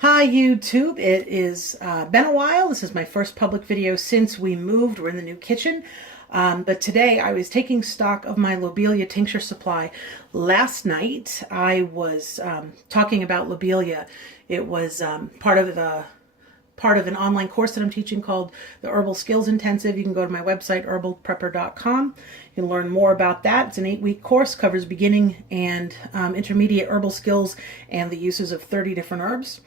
Hi YouTube, it is been a while. This is my first public video since we moved. We're in the new kitchen. But today I was taking stock of my Lobelia tincture supply. Last night I was talking about Lobelia. It was part of an online course that I'm teaching called the Herbal Skills Intensive. You can go to my website, herbalprepper.com. You can learn more about that. It's an 8-week course, covers beginning and intermediate herbal skills and the uses of 30 different herbs.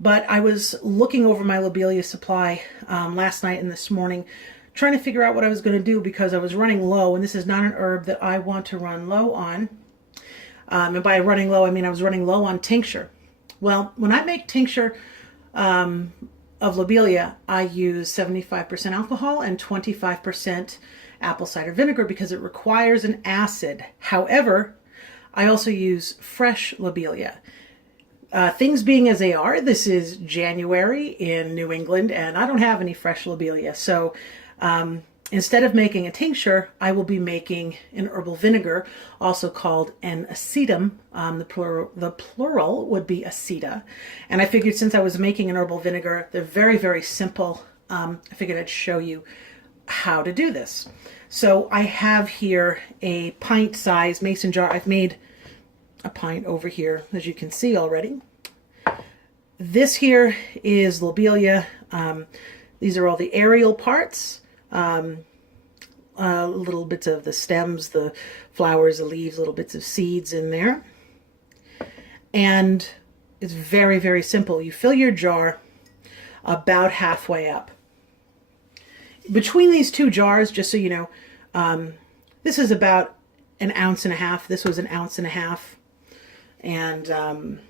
But I was looking over my Lobelia supply last night and this morning, trying to figure out what I was going to do because I was running low, and this is not an herb that I want to run low on. And by running low, I mean I was running low on tincture. Well, when I make tincture of Lobelia, I use 75% alcohol and 25% apple cider vinegar because it requires an acid. However, I also use fresh Lobelia. Things being as they are, this is January in New England and I don't have any fresh Lobelia. So instead of making a tincture, I will be making an herbal vinegar, also called an acetum. The plural would be aceta. And I figured since I was making an herbal vinegar, they're very, very simple. I figured I'd show you how to do this. So I have here a pint-sized mason jar. I've made a pint over here, as you can see already. This here is Lobelia. These are all the aerial parts. Little bits of the stems, the flowers, the leaves, little bits of seeds in there. And it's very, very simple. You fill your jar about halfway up. Between these two jars, just so you know, this is about 1.5 ounces. This was 1.5 ounces. And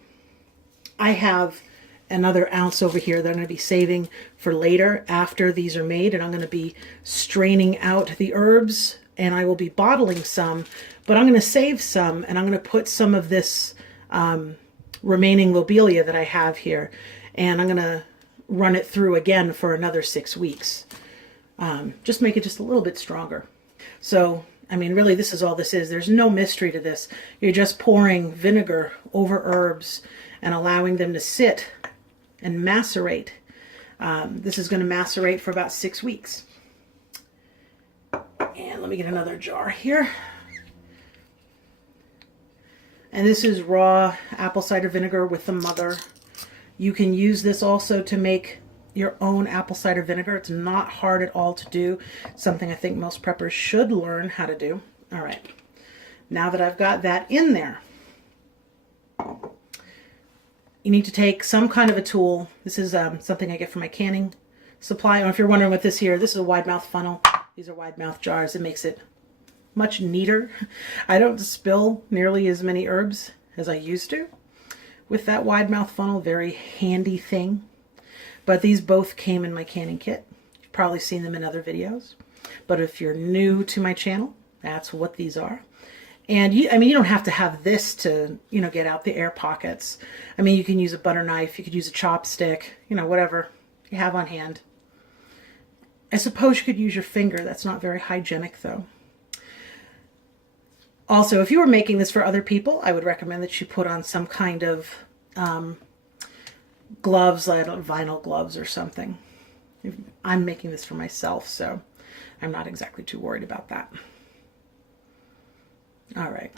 I have another ounce over here that I'm going to be saving for later after these are made, and I'm going to be straining out the herbs, and I will be bottling some, but I'm going to save some, and I'm going to put some of this remaining Lobelia that I have here, and I'm going to run it through again for another 6 weeks. Just make it just a little bit stronger. So I mean, really, this is all this is. There's no mystery to this. You're just pouring vinegar over herbs and allowing them to sit and macerate. This is going to macerate for about 6 weeks. And let me get another jar here. And this is raw apple cider vinegar with the mother. You can use this also to make your own apple cider vinegar. It's not hard at all to do. It's something I think most preppers should learn how to do. All right, now that I've got that in there, you need to take some kind of a tool. This is something I get from my canning supply. Or if you're wondering what this here, this is a wide mouth funnel. These are wide mouth jars. It makes it much neater. I don't spill nearly as many herbs as I used to with that wide mouth funnel. Very handy thing. But these both came in my canning kit. You've probably seen them in other videos. But if you're new to my channel, that's what these are. And you don't have to have this to, get out the air pockets. I mean, you can use a butter knife, you could use a chopstick, whatever you have on hand. I suppose you could use your finger. That's not very hygienic though. Also, if you were making this for other people, I would recommend that you put on some kind of gloves, like vinyl gloves or something. I'm making this for myself, so I'm not exactly too worried about that. All right.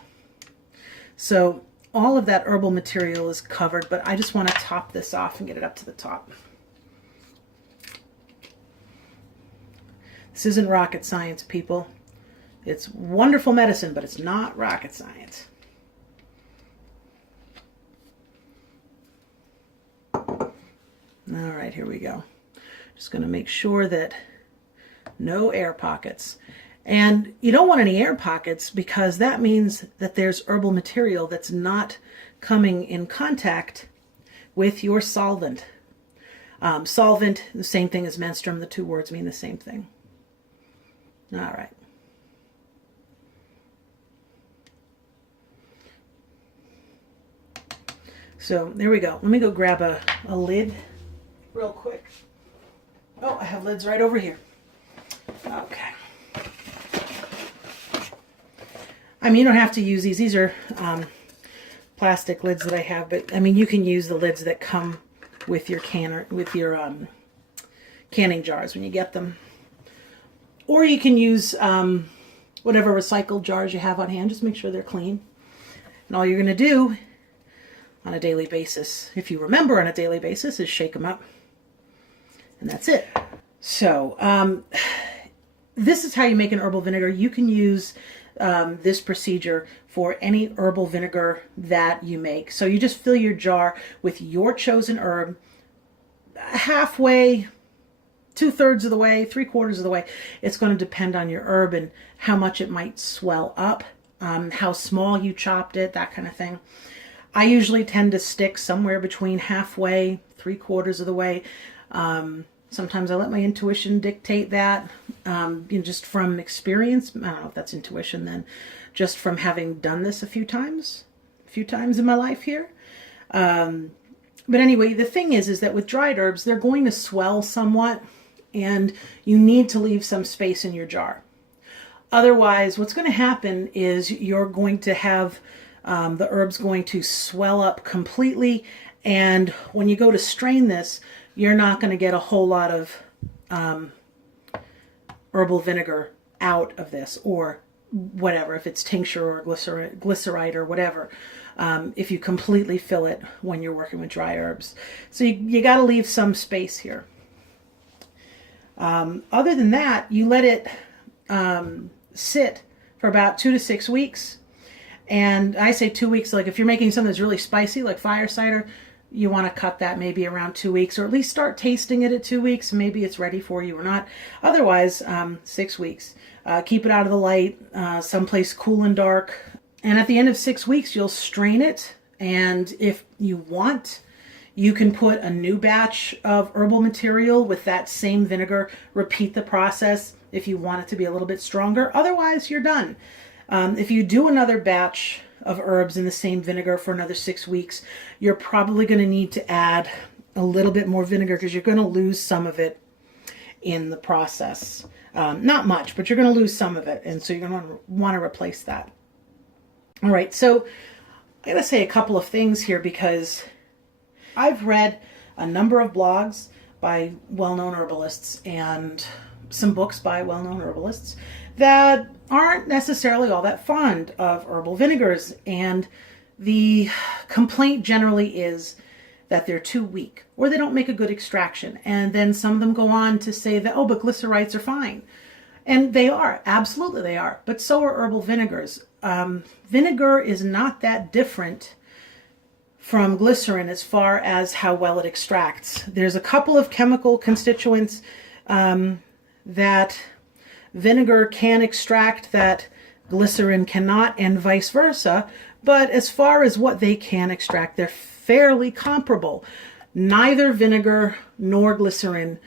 So all of that herbal material is covered, but I just want to top this off and get it up to the top. This isn't rocket science, people. It's wonderful medicine, but it's not rocket science. All right, here we go. Just going to make sure that no air pockets. And you don't want any air pockets because that means that there's herbal material that's not coming in contact with your solvent. Solvent, the same thing as menstruum. The two words mean the same thing. All right. So there we go. Let me go grab a lid real quick. Oh, I have lids right over here. Okay. I mean, you don't have to use these. These are plastic lids that I have, but I mean, you can use the lids that come with your canning jars when you get them. Or you can use whatever recycled jars you have on hand. Just make sure they're clean. And all you're going to do on a daily basis, if you remember on a daily basis, is shake them up. And that's it. So this is how you make an herbal vinegar. You can use this procedure for any herbal vinegar that you make. So you just fill your jar with your chosen herb, halfway, 2/3 of the way, 3/4 of the way. It's going to depend on your herb and how much it might swell up, how small you chopped it, that kind of thing. I usually tend to stick somewhere between halfway, 3/4 of the way. Sometimes I let my intuition dictate that, just from experience. I don't know if that's intuition then, just from having done this a few times in my life here. But anyway, the thing is that with dried herbs, they're going to swell somewhat, and you need to leave some space in your jar. Otherwise, what's going to happen is you're going to have the herbs going to swell up completely, and when you go to strain this, you're not going to get a whole lot of herbal vinegar out of this, or whatever, if it's tincture or glycerite or whatever, if you completely fill it when you're working with dry herbs. So you got to leave some space here. Other than that, you let it sit for about 2 to 6 weeks. And I say 2 weeks, like if you're making something that's really spicy, like fire cider, you want to cut that maybe around 2 weeks, or at least start tasting it at 2 weeks. Maybe it's ready for you or not. Otherwise, 6 weeks. Keep it out of the light, someplace cool and dark. And at the end of 6 weeks, you'll strain it. And if you want, you can put a new batch of herbal material with that same vinegar. Repeat the process if you want it to be a little bit stronger. Otherwise, you're done. If you do another batch of herbs in the same vinegar for another 6 weeks, you're probably going to need to add a little bit more vinegar because you're going to lose some of it in the process. Not much, but you're going to lose some of it, and so you're going to want to replace that. All right, so I got to say a couple of things here, because I've read a number of blogs by well-known herbalists and some books by well-known herbalists that aren't necessarily all that fond of herbal vinegars, and the complaint generally is that they're too weak or they don't make a good extraction. And then some of them go on to say that, oh, but glycerites are fine. And they are, absolutely they are, but so are herbal vinegars. Vinegar is not that different from glycerin as far as how well it extracts. There's a couple of chemical constituents that vinegar can extract that glycerin cannot, and vice versa. But as far as what they can extract, they're fairly comparable. Neither vinegar nor glycerin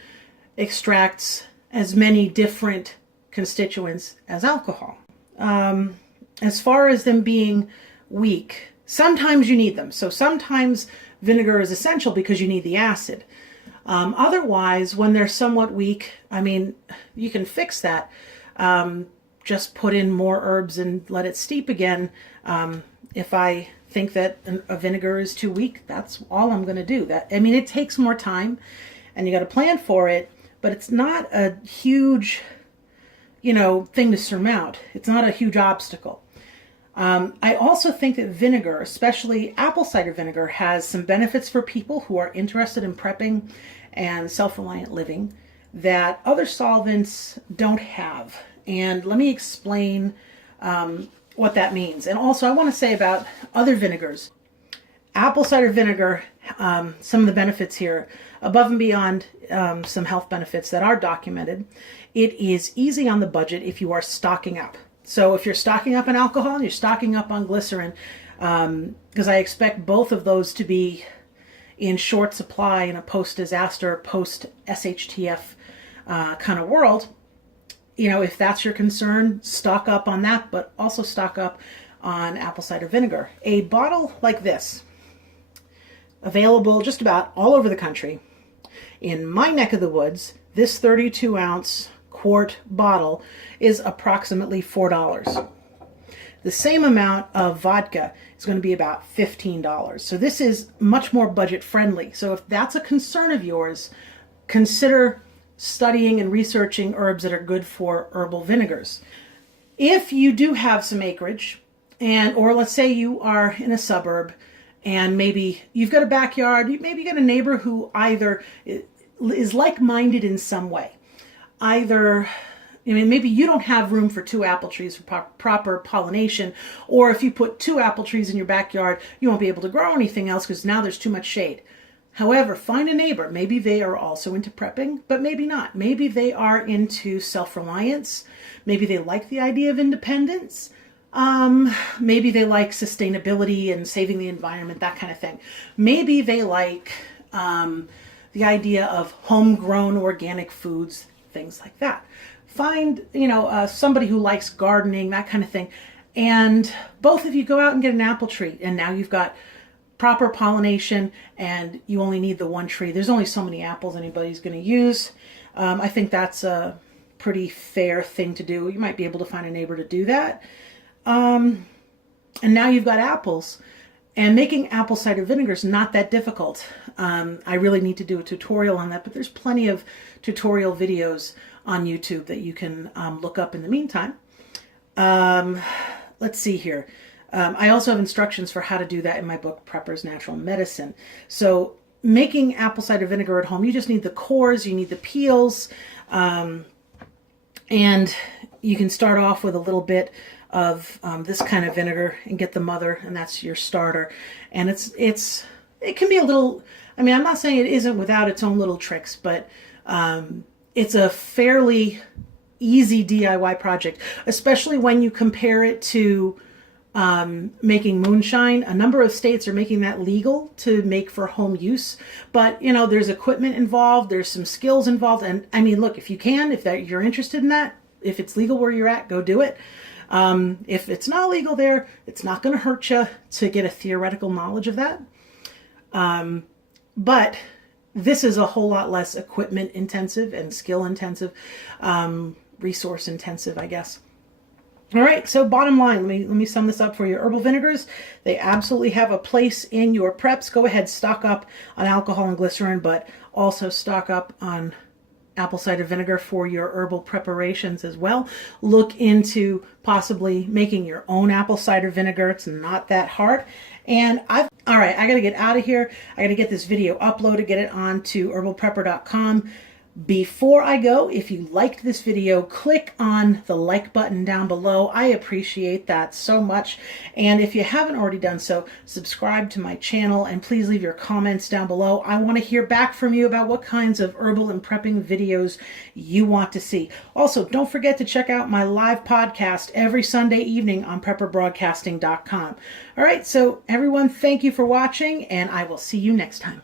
extracts as many different constituents as alcohol. As far as them being weak, sometimes you need them. So sometimes vinegar is essential because you need the acid. Otherwise, when they're somewhat weak, I mean, you can fix that. Just put in more herbs and let it steep again. If I think that a vinegar is too weak, that's all I'm going to do. I mean, it takes more time and you got to plan for it, but it's not a huge, thing to surmount. It's not a huge obstacle. I also think that vinegar, especially apple cider vinegar, has some benefits for people who are interested in prepping and self-reliant living that other solvents don't have. And let me explain what that means. And also I want to say about other vinegars. Apple cider vinegar, some of the benefits here, above and beyond some health benefits that are documented, it is easy on the budget if you are stocking up. So if you're stocking up on alcohol and you're stocking up on glycerin, because I expect both of those to be in short supply in a post-disaster, post-SHTF kind of world, if that's your concern, stock up on that, but also stock up on apple cider vinegar. A bottle like this, available just about all over the country. In my neck of the woods, this 32-ounce quart bottle is approximately $4. The same amount of vodka is going to be about $15. So this is much more budget friendly. So if that's a concern of yours, consider studying and researching herbs that are good for herbal vinegars. If you do have some acreage, or let's say you are in a suburb and maybe you've got a backyard, maybe you got a neighbor who either is like-minded in some way. Maybe you don't have room for 2 apple trees for proper pollination, or if you put 2 apple trees in your backyard, you won't be able to grow anything else because now there's too much shade. However, find a neighbor. Maybe they are also into prepping, but maybe not. Maybe they are into self-reliance. Maybe they like the idea of independence. Maybe they like sustainability and saving the environment, that kind of thing. Maybe they like the idea of homegrown organic foods, things like that. Find, somebody who likes gardening, that kind of thing. And both of you go out and get an apple tree. And now you've got proper pollination and you only need the 1 tree. There's only so many apples anybody's going to use. I think that's a pretty fair thing to do. You might be able to find a neighbor to do that. And now you've got apples. And making apple cider vinegar is not that difficult. I really need to do a tutorial on that, but there's plenty of tutorial videos on YouTube that you can look up in the meantime. Let's see here. I also have instructions for how to do that in my book, Prepper's Natural Medicine. So making apple cider vinegar at home, you just need the cores, you need the peels, and you can start off with a little bit of this kind of vinegar and get the mother, and that's your starter. And it can be a little, I'm not saying it isn't without its own little tricks, but it's a fairly easy DIY project, especially when you compare it to making moonshine. A number of states are making that legal to make for home use, but there's equipment involved, there's some skills involved, and look, if you're interested in that, if it's legal where you're at, go do it. If it's not legal there, it's not going to hurt you to get a theoretical knowledge of that. But this is a whole lot less equipment intensive and skill intensive, resource intensive, I guess. All right, so bottom line, let me sum this up for you. Herbal vinegars, they absolutely have a place in your preps. Go ahead, stock up on alcohol and glycerin, but also stock up on apple cider vinegar for your herbal preparations as well. Look into possibly making your own apple cider vinegar. It's not that hard. And all right, I got to get out of here. I got to get this video uploaded, get it onto herbalprepper.com. Before I go, if you liked this video, click on the like button down below. I appreciate that so much. And if you haven't already done so, subscribe to my channel and please leave your comments down below. I want to hear back from you about what kinds of herbal and prepping videos you want to see. Also, don't forget to check out my live podcast every Sunday evening on prepperbroadcasting.com. All right, so everyone, thank you for watching, and I will see you next time.